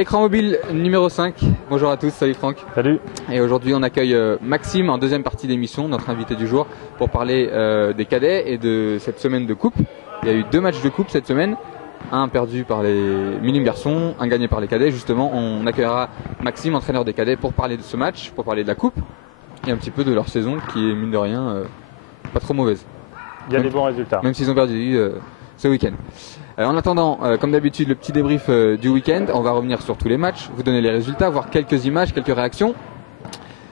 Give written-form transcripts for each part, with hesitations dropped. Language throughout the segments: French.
Écran mobile numéro 5, bonjour à tous, salut Franck. Salut. Et aujourd'hui on accueille Maxime en deuxième partie d'émission, notre invité du jour, pour parler des cadets et de cette semaine de coupe. Il y a eu 2 matchs de coupe cette semaine, un perdu par les minimes garçons, un gagné par les cadets. Justement, on accueillera Maxime, entraîneur des cadets, pour parler de ce match, pour parler de la coupe et un petit peu de leur saison qui est mine de rien pas trop mauvaise. Il y a des bons résultats. Même s'ils ont perdu ce week-end. En attendant, comme d'habitude, le petit débrief du week-end. On va revenir sur tous les matchs, vous donner les résultats, voir quelques images, quelques réactions.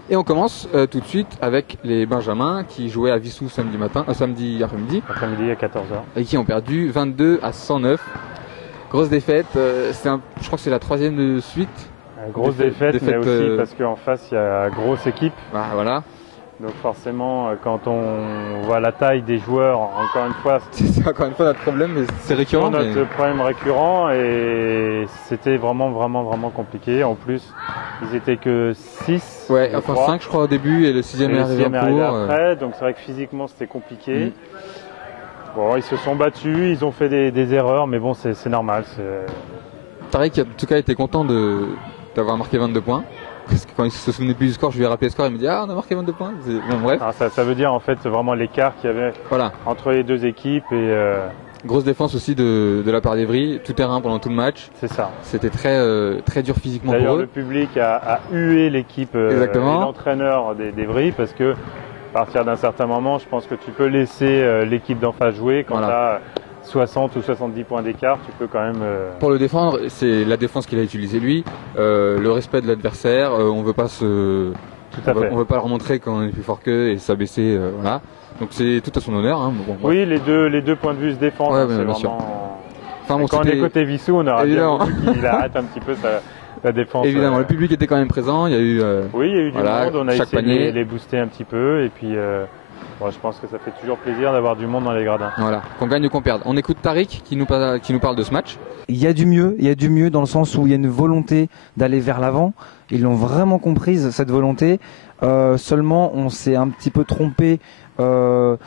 Et on commence tout de suite avec les Benjamins qui jouaient à Vissou samedi après-midi. Après-midi à 14h. Et qui ont perdu 22-109. Grosse défaite. Je crois que c'est la 3e de suite. Grosse défaite, mais aussi parce qu'en face, il y a grosse équipe. Bah, voilà. Donc forcément, quand on voit la taille des joueurs, encore une fois, c'est encore une fois notre problème, mais c'est récurrent. C'est notre problème récurrent et c'était vraiment compliqué. En plus, ils étaient que 6. Ouais, enfin 5 je crois au début et le 6e est arrivé après. Donc c'est vrai que physiquement c'était compliqué. Bon, ils se sont battus, ils ont fait des erreurs, mais bon, c'est normal. Tariq, en tout cas, était content d'avoir marqué 22 points. Parce que quand il se souvenait plus du score, je lui ai rappelé le score, il me dit on a marqué 22 points. Bon, bref. Ça veut dire en fait vraiment l'écart qu'il y avait entre les deux équipes. Grosse défense aussi de la part d'Evry, tout terrain pendant tout le match. C'est ça. C'était très dur physiquement pour eux. D'ailleurs, le public a hué l'équipe et l'entraîneur d'Evry parce que à partir d'un certain moment, je pense que tu peux laisser l'équipe d'en face jouer quand tu as 60 ou 70 points d'écart, tu peux quand même... Pour le défendre, c'est la défense qu'il a utilisée lui, le respect de l'adversaire, on veut pas on veut pas leur montrer qu'on est plus fort qu'eux et s'abaisser, voilà. Donc c'est tout à son honneur. Hein. Bon, oui, les deux points de vue se défendent, c'est vraiment... Enfin, quand on est côté Vissou, on aura bien vu qu'il arrête un petit peu sa défense. Évidemment, le public était quand même présent, il y a eu... oui, il y a eu du monde, on a essayé de les booster un petit peu et puis... Bon, je pense que ça fait toujours plaisir d'avoir du monde dans les gradins. Voilà, qu'on gagne ou qu'on perde. On écoute Tariq qui nous parle de ce match. Il y a du mieux dans le sens où il y a une volonté d'aller vers l'avant. Ils l'ont vraiment comprise, cette volonté. Seulement, on s'est un petit peu trompé dans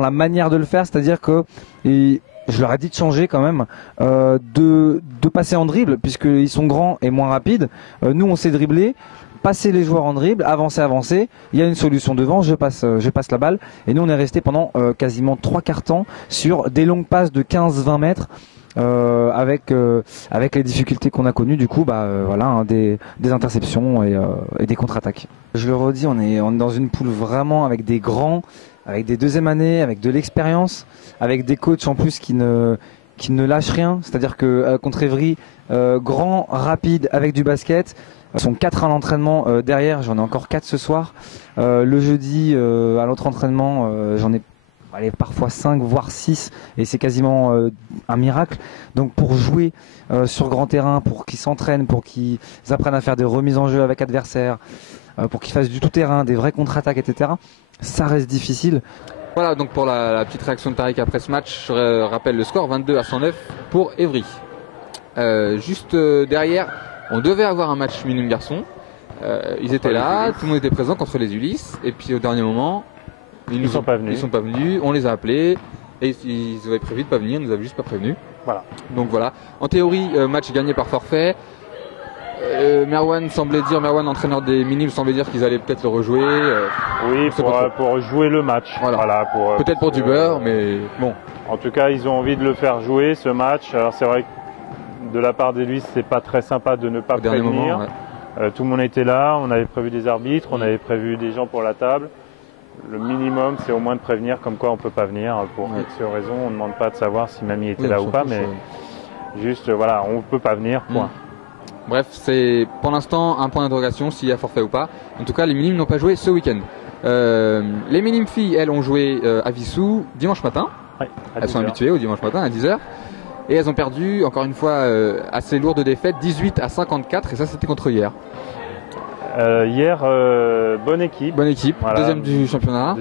la manière de le faire. C'est-à-dire que, et je leur ai dit de changer quand même, de passer en dribble, puisqu'ils sont grands et moins rapides. Nous, on s'est dribblé. Passer les joueurs en dribble, avancer, il y a une solution devant, je passe la balle et nous on est resté pendant quasiment 3/4 temps sur des longues passes de 15-20 mètres avec les difficultés qu'on a connues du coup voilà des interceptions et des contre-attaques. Je le redis, on est dans une poule vraiment avec des grands, avec des deuxième années, avec de l'expérience, avec des coachs en plus qui ne lâchent rien, c'est-à-dire que contre Evry, grand, rapide, avec du basket. Ils sont 4 à l'entraînement derrière, j'en ai encore 4 ce soir. Le jeudi, à l'autre entraînement, j'en ai parfois 5, voire 6, et c'est quasiment un miracle. Donc pour jouer sur grand terrain, pour qu'ils s'entraînent, pour qu'ils apprennent à faire des remises en jeu avec adversaires, pour qu'ils fassent du tout-terrain, des vraies contre-attaques, etc., ça reste difficile. Voilà donc pour la petite réaction de Tariq après ce match, je rappelle le score 22-109 pour Evry. Juste derrière, on devait avoir un match minime garçon, ils étaient là, tout le monde était présent contre les Ulysses, et puis au dernier moment, ils sont pas venus, on les a appelés, et ils avaient prévu de pas venir, ils nous avaient juste pas prévenus. Voilà. Donc voilà, en théorie, match gagné par forfait. Merwan, entraîneur des minimes, semblait dire qu'ils allaient peut-être le rejouer. Oui, pour jouer le match. Voilà. Peut-être pour du beurre, mais bon. En tout cas, ils ont envie de le faire jouer, ce match. Alors c'est vrai que de la part des Ulysses, c'est pas très sympa de ne pas prévenir. Tout le monde était là, on avait prévu des arbitres, on avait prévu des gens pour la table. Le minimum, c'est au moins de prévenir comme quoi on ne peut pas venir pour X raisons. On ne demande pas de savoir si mamie était là ou pas, mais juste, voilà, on ne peut pas venir, point. Bref, c'est pour l'instant un point d'interrogation s'il y a forfait ou pas. En tout cas, les minimes n'ont pas joué ce week-end. Les minimes filles, elles, ont joué à Vissou dimanche matin. Elles sont habituées au dimanche matin à 10h. Et elles ont perdu, encore une fois, assez lourde défaite, 18-54, et ça c'était contre hier. Hier, bonne équipe. Bonne équipe, voilà. Deuxième du championnat,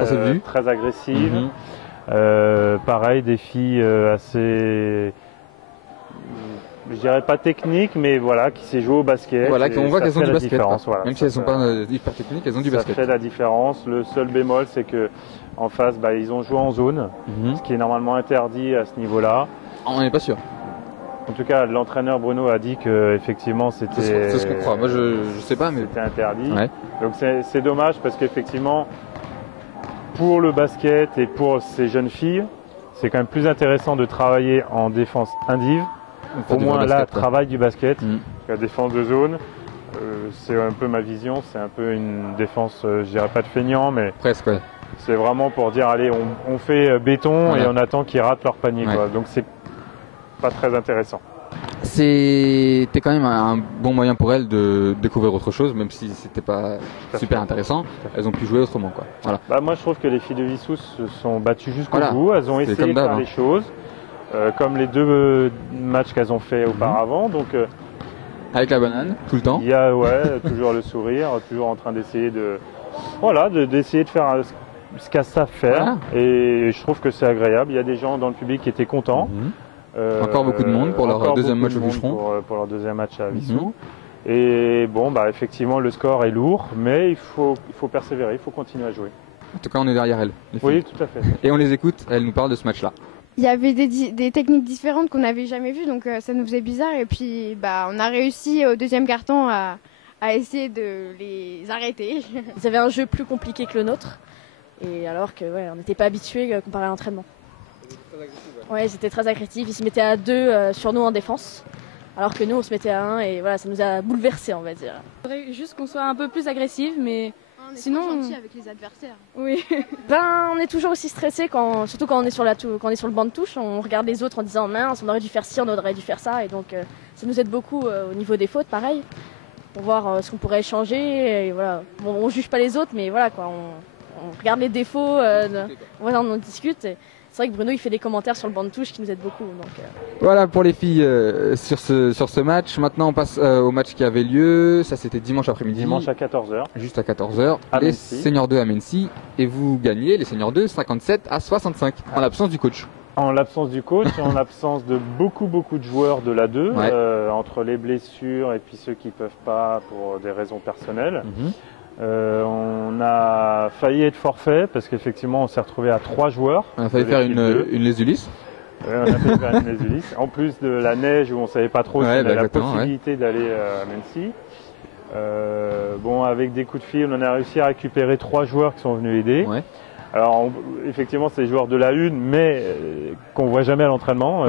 ça s'est vu. Très agressive. Pareil, des filles assez, je dirais pas techniques, mais voilà, qui s'est joué au basket. Voilà, on voit qu'elles ont du basket. Voilà, même si elles ne sont pas hyper techniques, elles ont du basket. Ça fait la différence. Le seul bémol, c'est que en face, ils ont joué en zone, ce qui est normalement interdit à ce niveau-là. On n'est pas sûr. En tout cas, l'entraîneur Bruno a dit qu'effectivement c'était... C'est ce qu'on croit, moi je sais pas mais... C'était interdit. Ouais. Donc c'est dommage parce qu'effectivement, pour le basket et pour ces jeunes filles, c'est quand même plus intéressant de travailler en défense indive. Au moins là, travail du basket, la défense de zone. C'est un peu ma vision, c'est un peu une défense, je dirais pas de feignant, mais presque, ouais. C'est vraiment pour dire, allez, on fait béton et on attend qu'ils ratent leur panier. Quoi. Donc c'est pas très intéressant. C'était quand même un bon moyen pour elles de découvrir autre chose, même si c'était pas super intéressant. Elles ont pu jouer autrement, quoi. Voilà. Bah, moi, je trouve que les filles de Vissou se sont battues jusqu'au bout. Elles ont essayé de faire les choses, comme les 2 matchs qu'elles ont fait auparavant. Donc, avec la banane, tout le temps. Il y a toujours le sourire, toujours en train d'essayer d'essayer de faire ce qu'elles savent faire. Et je trouve que c'est agréable. Il y a des gens dans le public qui étaient contents. Encore beaucoup de monde pour leur deuxième match au Bûcheron. Pour leur deuxième match à Vissou. Et bon, bah, effectivement, le score est lourd, mais il faut persévérer, il faut continuer à jouer. En tout cas, on est derrière elles. Oui, tout à fait. Et on les écoute, elles nous parlent de ce match-là. Il y avait des techniques différentes qu'on n'avait jamais vues, donc ça nous faisait bizarre. Et puis, bah, on a réussi au deuxième carton à essayer de les arrêter. Ils avaient un jeu plus compliqué que le nôtre, et alors que on n'était pas habitués comparé à l'entraînement. Ouais, c'était très agressif. Ils se mettaient à 2 sur nous en défense, alors que nous on se mettait à 1 et voilà, ça nous a bouleversés, on va dire. Il faudrait juste qu'on soit un peu plus agressif, mais on est sinon gentil avec les adversaires. Oui. On est toujours aussi stressé surtout quand on est sur le banc de touche, on regarde les autres en disant mince, on aurait dû faire ci, on aurait dû faire ça, et donc ça nous aide beaucoup au niveau des fautes, pareil, pour voir ce qu'on pourrait changer. Et voilà, bon, on juge pas les autres, mais voilà quoi, on regarde les défauts, on en discute. C'est vrai que Bruno il fait des commentaires sur le banc de touche qui nous aident beaucoup. Donc, Voilà pour les filles sur ce match. Maintenant on passe au match qui avait lieu. Ça c'était dimanche après-midi. Dimanche à 14h. Juste à 14h. Les Seniors 2 à Mency. Et vous gagnez les Seniors 2 57-65 en l'absence du coach. En l'absence du coach, en l'absence de beaucoup de joueurs de la 2, entre les blessures et puis ceux qui ne peuvent pas pour des raisons personnelles. On a failli être forfait parce qu'effectivement on s'est retrouvé à 3 joueurs. On a failli faire une les Ulysse. On a failli faire une les Ulysse. En plus de la neige où on ne savait pas trop si on avait la possibilité d'aller à Mency. Bon, avec des coups de fil, on a réussi à récupérer 3 joueurs qui sont venus aider. Alors effectivement c'est les joueurs de la 1 mais qu'on ne voit jamais à l'entraînement.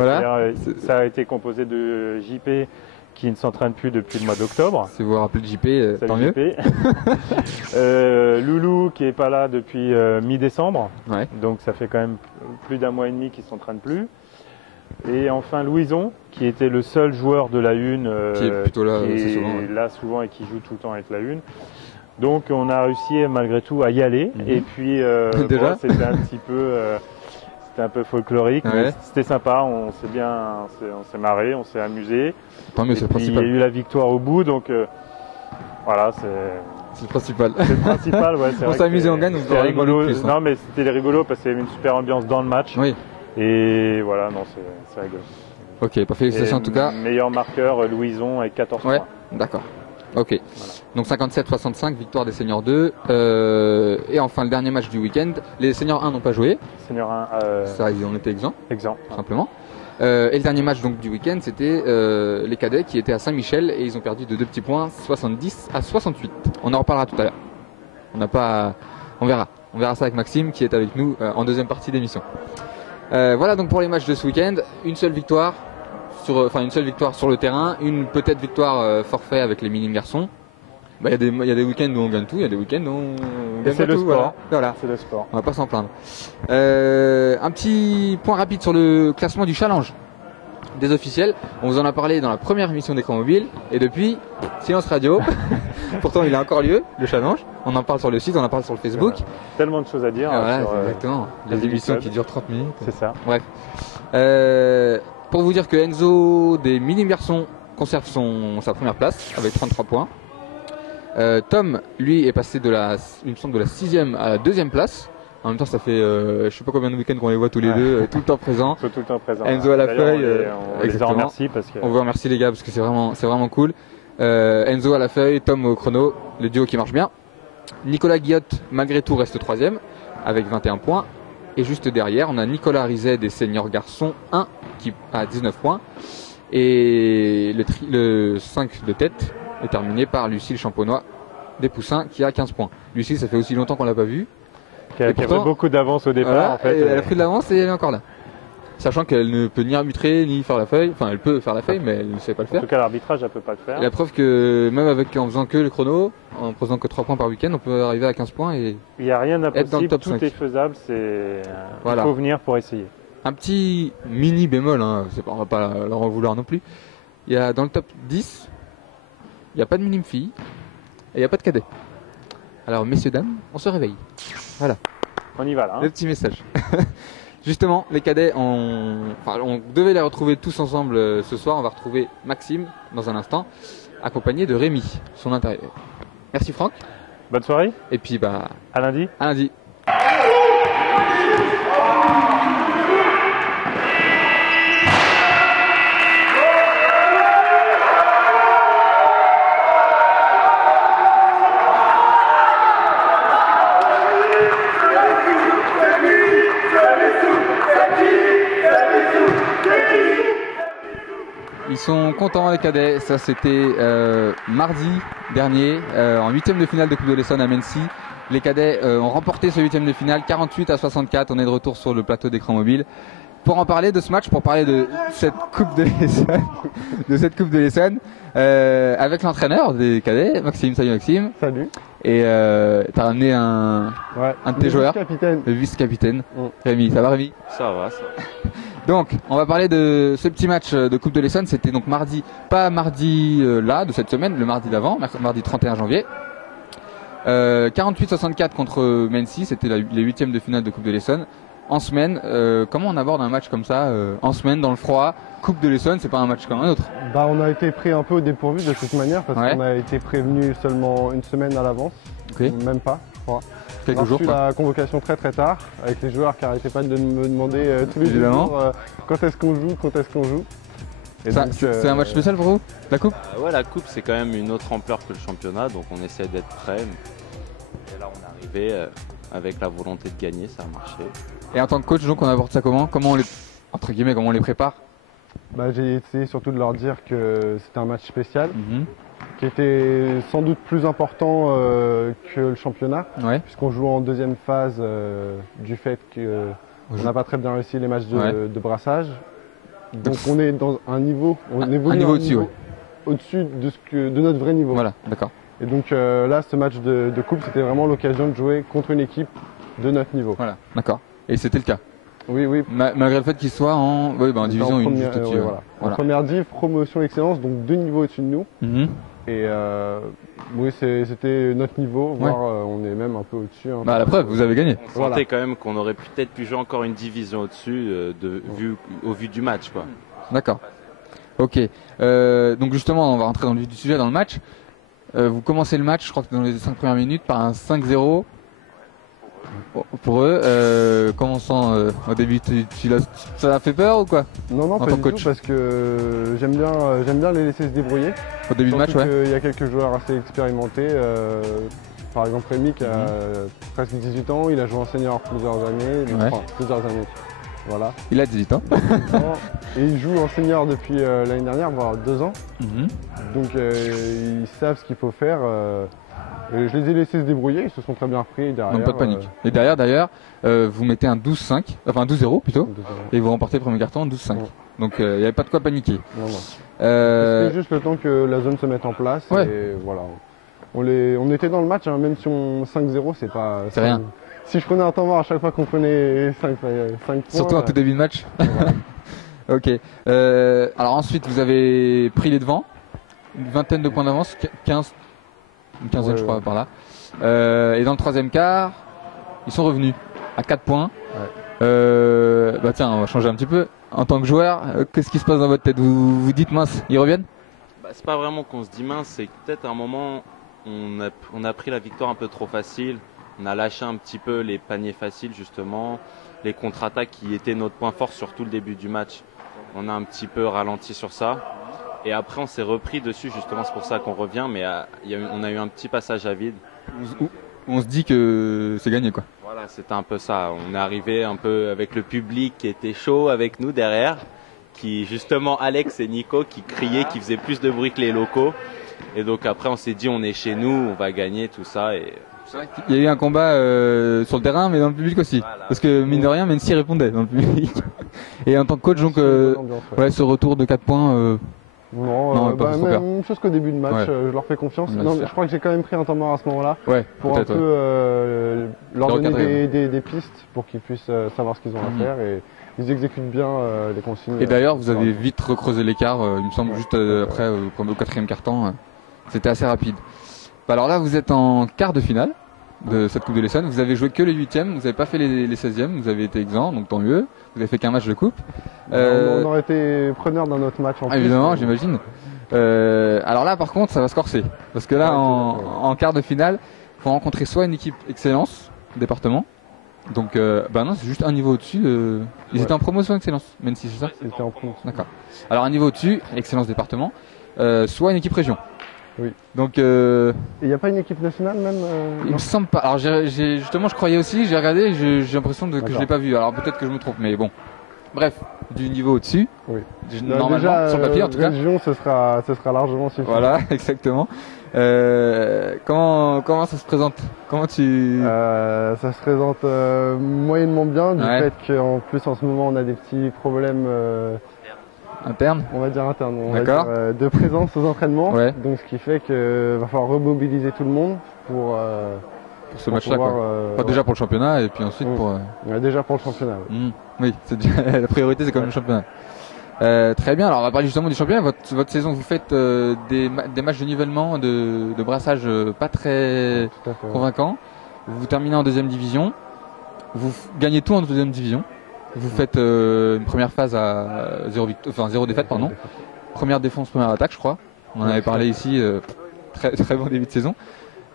Ça a été composé de JP qui ne s'entraîne plus depuis le mois d'octobre. Si vous vous rappelez de JP, tant mieux. Loulou qui n'est pas là depuis mi-décembre, donc ça fait quand même plus d'1 mois et demi qu'il ne s'entraîne plus. Et enfin Louison qui était le seul joueur de la 1 qui est plutôt là, là souvent et qui joue tout le temps avec la 1. Donc on a réussi malgré tout à y aller. Et puis c'était un peu folklorique, mais c'était sympa, on s'est marré, on s'est amusé. Tant mieux, c'est le principal. Il y a eu la victoire au bout, donc voilà, c'est le principal. C'est le principal, on s'est amusé, on gagne, on c'était rigolo. Non, mais c'était rigolo parce qu'il y avait une super ambiance dans le match. Et voilà, non, c'est rigolo. Ok, pas félicitations en tout cas. Meilleur marqueur, Louison avec 14 points. D'accord. Ok, donc 57-65, victoire des Seniors 2. Et enfin le dernier match du week-end, les Seniors 1 n'ont pas joué. Seniors 1, ça, ils en étaient exempts. Tout simplement. Et le dernier match donc, du week-end, c'était les cadets qui étaient à Saint-Michel et ils ont perdu de 2 petits points, 70-68. On en reparlera tout à l'heure. On verra ça avec Maxime qui est avec nous en deuxième partie d'émission. Voilà donc pour les matchs de ce week-end, une seule victoire sur le terrain, une peut-être victoire forfait avec les minimes garçons. Il y a des week-ends où on gagne tout, il y a des week-ends où on gagne pas tout. Voilà. C'est le sport. On va pas s'en plaindre. Un petit point rapide sur le classement du challenge des officiels. On vous en a parlé dans la première émission d'Écran Mobile et depuis, silence radio. Pourtant il a encore lieu, le challenge. On en parle sur le site, on en parle sur le Facebook. Tellement de choses à dire. Exactement. Les émissions qui durent 30 minutes. C'est ça. Bref. Pour vous dire que Enzo des minimes garçons conserve sa première place avec 33 points. Tom, lui, est passé de la 6e à la 2e place. En même temps, ça fait je sais pas combien de week-ends qu'on les voit tous les deux, tout le temps présents. Tout le temps présent. Enzo à la feuille. On les remercie parce que... On vous remercie les gars parce que c'est vraiment cool. Enzo à la feuille, Tom au chrono, le duo qui marche bien. Nicolas Guillotte, malgré tout, reste 3e avec 21 points. Et juste derrière, on a Nicolas Rizet des seniors garçons 1 qui a 19 points. Et le 5 de tête est terminé par Lucille Champonnois des Poussins qui a 15 points. Lucille, ça fait aussi longtemps qu'on l'a pas vue. Qui a pris beaucoup d'avance au départ. Voilà, en fait, elle a pris de l'avance et elle est encore là. Sachant qu'elle ne peut ni arbitrer ni faire la feuille. Enfin, elle peut faire la feuille, mais elle ne sait pas le faire. En tout cas, l'arbitrage, elle peut pas le faire. Et la preuve que même en faisant que le chrono, en faisant que 3 points par week-end, on peut arriver à 15 points. Et il n'y a rien être dans le d'impossible, top tout 5. est faisable. Voilà. Il faut venir pour essayer. Un petit mini bémol, hein, on va pas leur en vouloir non plus. Il y a dans le top 10, il n'y a pas de minime fille et il n'y a pas de cadet. Alors messieurs, dames, on se réveille. Voilà. On y va là. Hein. Le petit message. Justement, les cadets, on devait les retrouver tous ensemble ce soir. On va retrouver Maxime dans un instant, accompagné de Rémi, son intérieur. Merci Franck. Bonne soirée. Et puis à lundi. À lundi. Ils sont contents les cadets, ça c'était mardi dernier en 8e de finale de Coupe de l'Essonne à Mency. Les cadets ont remporté ce 8e de finale 48-64, on est de retour sur le plateau d'écran mobile. Pour en parler de ce match, pour parler de cette Coupe de l'Essonne, avec l'entraîneur des cadets, Maxime. Salut Maxime. Salut. Et t'as ramené un de tes joueurs, le vice-capitaine. Rémi, ça va Rémi? Ça va, ça va. Donc, on va parler de ce petit match de Coupe de l'Essonne. C'était donc mardi, pas mardi là de cette semaine, le mardi d'avant, mardi 31 janvier. 48-64 contre Mency, c'était les 8e de finale de Coupe de l'Essonne. En semaine, comment on aborde un match comme ça, en semaine, dans le froid? Coupe de l'Essonne, c'est pas un match comme un autre. On a été pris un peu au dépourvu de toute manière parce qu'on a été prévenu seulement une semaine à l'avance, même pas, je crois. Quelques jours, on a reçu la convocation très tard avec les joueurs qui n'arrêtaient pas de me demander tous les jours quand est-ce qu'on joue. C'est un match spécial pour vous, la coupe? Ouais, la coupe c'est quand même une autre ampleur que le championnat, donc on essaie d'être prêt. Et là on est arrivé avec la volonté de gagner, ça a marché. Et en tant que coach, donc on aborde ça comment? Comment on les prépare? J'ai essayé surtout de leur dire que c'était un match spécial, qui était sans doute plus important que le championnat, puisqu'on joue en deuxième phase du fait qu'on n'a pas très bien réussi les matchs de brassage. Donc on est dans un niveau, on évolue au-dessus de notre vrai niveau. Voilà, d'accord. Et donc là, ce match de coupe, c'était vraiment l'occasion de jouer contre une équipe de notre niveau. Voilà, d'accord. Et c'était le cas? Oui. Malgré le fait qu'il soit en division 1, juste au-dessus. En première div, promotion excellence, donc 2 niveaux au-dessus de nous. Et oui, c'était notre niveau, voire on est même un peu au-dessus. La preuve, vous avez gagné. On sentait quand même qu'on aurait peut-être pu jouer encore une division au-dessus au vu du match, quoi. D'accord. Ok. Donc justement, on va rentrer dans le vif du sujet, dans le match. Vous commencez le match, je crois que dans les 5 premières minutes, par un 5-0 pour eux. Comment on sent au début? Ça a fait peur ou quoi? Non, pas du tout, parce que j'aime bien les laisser se débrouiller. Au début du match, Il y a quelques joueurs assez expérimentés. Par exemple, Rémi qui a presque 18 ans, il a joué en senior plusieurs années. Voilà. Il a 18 ans. Et il joue en senior depuis l'année dernière, voire 2 ans. Donc ils savent ce qu'il faut faire. Je les ai laissés se débrouiller, ils se sont très bien repris derrière. Donc pas de panique. Et derrière, d'ailleurs, vous mettez un 12-5, enfin un 12-0 plutôt, et vous remportez le premier carton en 12-5. Donc il n'y avait pas de quoi paniquer. C'était juste le temps que la zone se mette en place. Et voilà. On était dans le match, même si on 5-0, c'est pas. C'est rien. Si je prenais un temps mort à chaque fois qu'on prenait 5 points. Surtout en tout début de match. Ok. Alors ensuite, vous avez pris les devants, une vingtaine de points d'avance, 15. Une quinzaine je crois par là. Et dans le troisième quart, ils sont revenus à 4 points. Tiens, on va changer un petit peu. En tant que joueur, qu'est-ce qui se passe dans votre tête? Vous dites mince, ils reviennent? C'est pas vraiment qu'on se dit mince, c'est que peut-être à un moment on a pris la victoire un peu trop facile. On a lâché un petit peu les paniers faciles justement, les contre-attaques qui étaient notre point fort sur tout le début du match. On a un petit peu ralenti sur ça. Et après, on s'est repris dessus, justement, c'est pour ça qu'on revient, mais on a eu un petit passage à vide. On se dit que c'est gagné, quoi. Voilà, c'était un peu ça. On est arrivé un peu avec le public qui était chaud avec nous derrière, justement Alex et Nico qui criaient, qui faisaient plus de bruit que les locaux. Et donc après on s'est dit on est chez nous, on va gagner tout ça. Et c'est vrai qu'il y a eu un combat sur le terrain mais dans le public aussi. Voilà, parce que mine de rien Mency répondait dans le public. Et en tant que coach donc ce retour de 4 points non, même chose qu'au début de match, je leur fais confiance. Non, je crois que j'ai quand même pris un temps mort à ce moment-là pour un peu leur donner des pistes pour qu'ils puissent savoir ce qu'ils ont à faire et ils exécutent bien les consignes. Et d'ailleurs, vous avez vite recreusé l'écart, il me semble, juste après, au 4e quart-temps, c'était assez rapide. Alors là, vous êtes en quart de finale de cette Coupe de l'Essonne. Vous avez joué que les 8e, vous n'avez pas fait les 16e, vous avez été exempt, donc tant mieux. Vous avez fait qu'un match de coupe. On aurait été preneur d'un autre match en plus. Évidemment, j'imagine. Alors là, par contre, ça va se corser. Parce que là, en quart de finale, il faut rencontrer soit une équipe excellence, département. Donc, non, c'est juste un niveau au-dessus. Ils étaient en promotion excellence, même si c'est ça. Ils étaient en promotion. D'accord. Alors, un niveau au-dessus, excellence département, soit une équipe région. Oui. Donc, il n'y a pas une équipe nationale même il me semble pas. Alors justement, je croyais aussi, j'ai regardé, j'ai l'impression que je l'ai pas vu. Alors peut-être que je me trompe, mais bon. Bref, du niveau au-dessus. Oui. Normalement, déjà, sur le papier en tout cas. Région, ce sera largement suffisant. Voilà, exactement. Comment ça se présente? Comment tu Ça se présente moyennement bien du fait qu'en plus en ce moment on a des petits problèmes. Interne, on va dire interne, de présence aux entraînements. Donc ce qui fait qu'il va falloir remobiliser tout le monde pour ce match-là. Déjà pour le championnat et puis ensuite pour. Déjà pour le championnat. Oui, la priorité c'est quand même le championnat. Très bien, alors on va parler justement du championnat. Votre saison, vous faites des matchs de nivellement, de brassage pas très convaincants. Vous terminez en 2e division. Vous gagnez tout en 2e division. Vous faites une première phase à 0 défaite, pardon. Première défense, première attaque, je crois. On en avait parlé ici, très, très bon début de saison.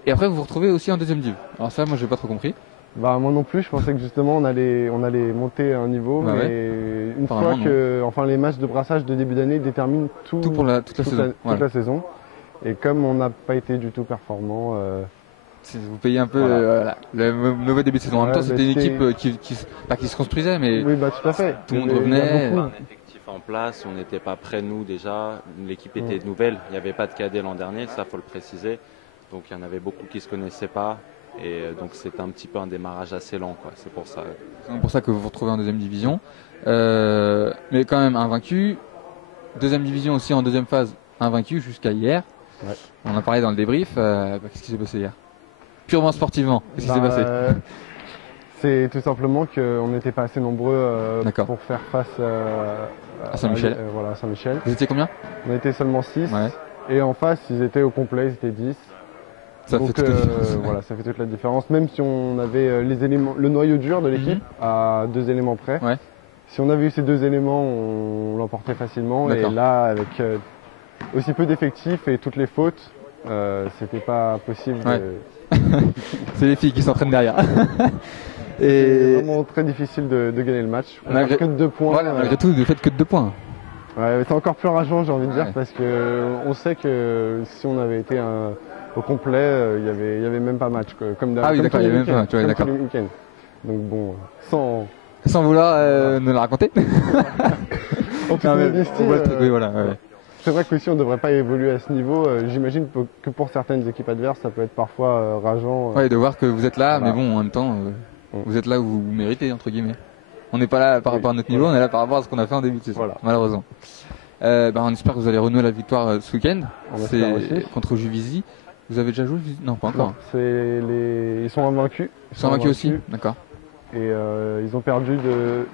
Et après, vous vous retrouvez aussi en 2e div. Alors ça, moi, j'ai pas trop compris. Moi non plus, je pensais que justement on allait monter un niveau, mais une fois que les matchs de brassage de début d'année déterminent toute la saison. Et comme on n'a pas été du tout performant. Vous payez un peu le mauvais début de saison. En même temps, c'était une équipe qui se construisait, mais oui, tout à fait. Tout le monde revenait. Un effectif en place, on n'était pas prêts nous déjà. L'équipe était nouvelle, il n'y avait pas de cadet l'an dernier, ça faut le préciser. Donc il y en avait beaucoup qui ne se connaissaient pas. Et donc c'était un petit peu un démarrage assez lent, quoi. C'est pour ça. C'est pour ça que vous vous retrouvez en 2e division. Mais quand même invaincu. 2e division aussi en 2e phase, invaincu jusqu'à hier. On a parlé dans le débrief. Qu'est-ce qui s'est passé hier? Purement sportivement, qu'est-ce qui s'est passé? C'est tout simplement qu'on n'était pas assez nombreux pour faire face à Saint-Michel. À Saint-Michel. Vous étiez combien? On était seulement 6. Et en face, ils étaient au complet, ils étaient 10. Ça fait toute la différence. Ça fait toute la différence. Même si on avait les éléments, le noyau dur de l'équipe à 2 éléments près. Si on avait eu ces 2 éléments, on l'emportait facilement. Et là, avec aussi peu d'effectifs et toutes les fautes, c'était pas possible. C'est les filles qui s'entraînent derrière. C'est vraiment très difficile de gagner le match. Malgré que de 2 points. Malgré tout, vous faites que de 2 points. C'est encore plus rageant, j'ai envie de dire, parce qu'on sait que si on avait été au complet, il y avait même pas match, comme d'habitude. Ah oui, d'accord, il y avait même pas match. D'accord. Donc bon, sans vouloir nous la raconter. En toute modestie, voilà. C'est vrai que si on ne devrait pas évoluer à ce niveau, j'imagine que pour certaines équipes adverses, ça peut être parfois rageant. De voir que vous êtes là, mais bon, en même temps, vous êtes là où vous méritez, entre guillemets. On n'est pas là par rapport à notre niveau, on est là par rapport à ce qu'on a fait en début de saison, malheureusement. On espère que vous allez renouer la victoire ce week-end. C'est contre Juvisy. Vous avez déjà joué? Non, pas encore. Non, ils sont invaincus. Ils sont invaincus aussi, d'accord. Et ils ont perdu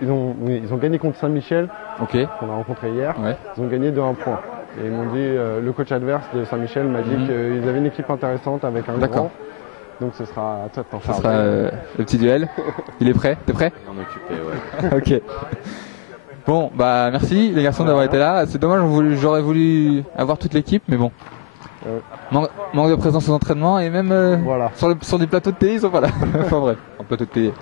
ils ont gagné contre Saint-Michel, qu'on a rencontré hier. Ils ont gagné de 1 point. Et ils m'ont dit, le coach adverse de Saint-Michel m'a dit qu'ils avaient une équipe intéressante avec un grand. Donc ce sera à toi de t'en charger. Ce sera le petit duel. Il est prêt? T'es prêt? On est occupé, Ok. Bon, merci les garçons d'avoir été là. C'est dommage, j'aurais voulu avoir toute l'équipe, mais bon. Manque de présence aux entraînements et même sur des plateaux de télé, ils sont pas là. Enfin bref, en plateau de télé.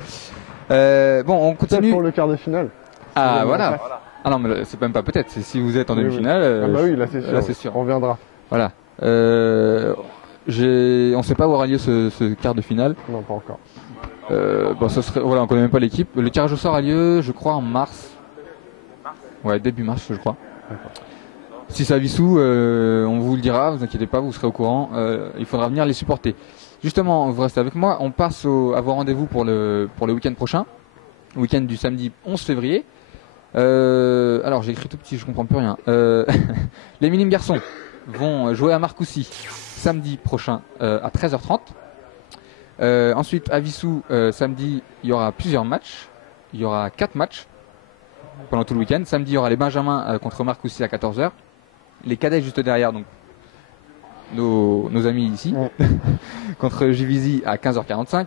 On continue. Peut-être pour le quart de finale. Ah voilà. Ah non, mais c'est même pas peut-être. C'est si vous êtes en demi-finale. Oui, là c'est sûr. On reviendra. Voilà. On ne sait pas où aura lieu ce quart de finale. Non, pas encore. On connaît même pas l'équipe. Le tirage au sort a lieu, je crois, en mars. Ouais, début mars, je crois. Si c'est à Vissou, on vous le dira, vous inquiétez pas, vous serez au courant. Il faudra venir les supporter. Justement, vous restez avec moi. On passe à vos rendez-vous pour le week-end prochain, week-end du samedi 11 février. Alors j'ai écrit tout petit, je comprends plus rien. Les Minimes Garçons vont jouer à Marcoussis samedi prochain à 13h30. Ensuite à Vissou, samedi, il y aura plusieurs matchs. Il y aura 4 matchs pendant tout le week-end. Samedi, il y aura les Benjamins contre Marcoussis à 14h. Les cadets juste derrière, donc nos amis ici, contre Givizy à 15h45.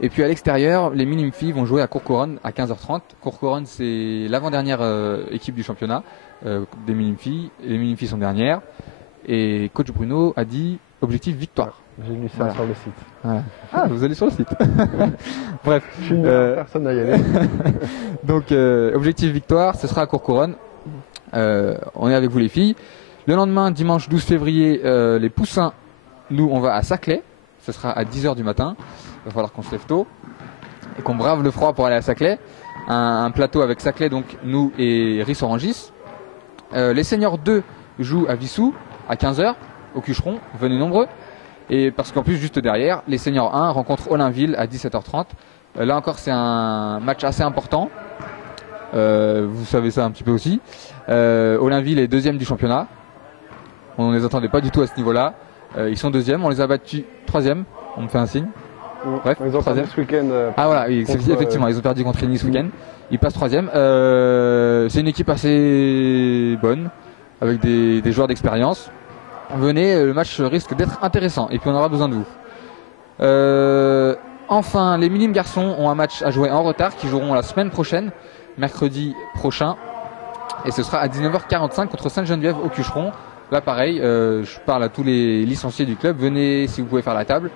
Et puis à l'extérieur, les Minimes Filles vont jouer à Courcouronnes à 15h30. Courcouronnes, c'est l'avant-dernière équipe du championnat des Minimes Filles. Les Minimes Filles sont dernières. Et coach Bruno a dit objectif victoire. J'ai lu ça sur le site. Ouais. Ah, vous allez sur le site. Bref. Je suis une personne à y aller. Donc, objectif victoire, ce sera à Courcouronnes. On est avec vous les filles. Le lendemain, dimanche 12 février, les Poussins, nous, on va à Saclay. Ce sera à 10h du matin. Il va falloir qu'on se lève tôt et qu'on brave le froid pour aller à Saclay. Un plateau avec Saclay, donc nous et Ris-Orangis. Les Seniors 2 jouent à Vissou à 15h au Cucheron. Venez nombreux. Et parce qu'en plus, juste derrière, les Seniors 1 rencontrent Olinville à 17h30. Là encore, c'est un match assez important. Vous savez ça un petit peu aussi. Olinville est deuxième du championnat. On ne les attendait pas du tout à ce niveau-là. Ils sont deuxième, on les a battus troisième. On me fait un signe. Bref, ils ont perdu ce week-end. Ah voilà, oui, effectivement, ils ont perdu contre Nice ce week-end. Ils passent troisième. C'est une équipe assez bonne, avec des joueurs d'expérience. Venez, le match risque d'être intéressant et puis on aura besoin de vous. Enfin, les Minimes Garçons ont un match à jouer en retard qui joueront la semaine prochaine, mercredi prochain. Et ce sera à 19h45 contre Sainte-Geneviève au Cucheron. Là pareil, je parle à tous les licenciés du club, venez si vous pouvez faire la table.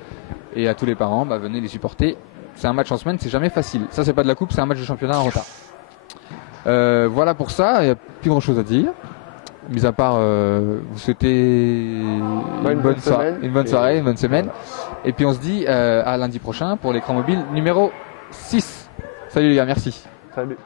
Et à tous les parents, venez les supporter. C'est un match en semaine, c'est jamais facile. Ça c'est pas de la coupe, c'est un match de championnat en retard. Voilà pour ça, il n'y a plus grand chose à dire. Mis à part vous souhaiter une bonne soirée, une bonne semaine. Voilà. Et puis on se dit à lundi prochain pour l'écran mobile numéro 6. Salut les gars, merci. Salut.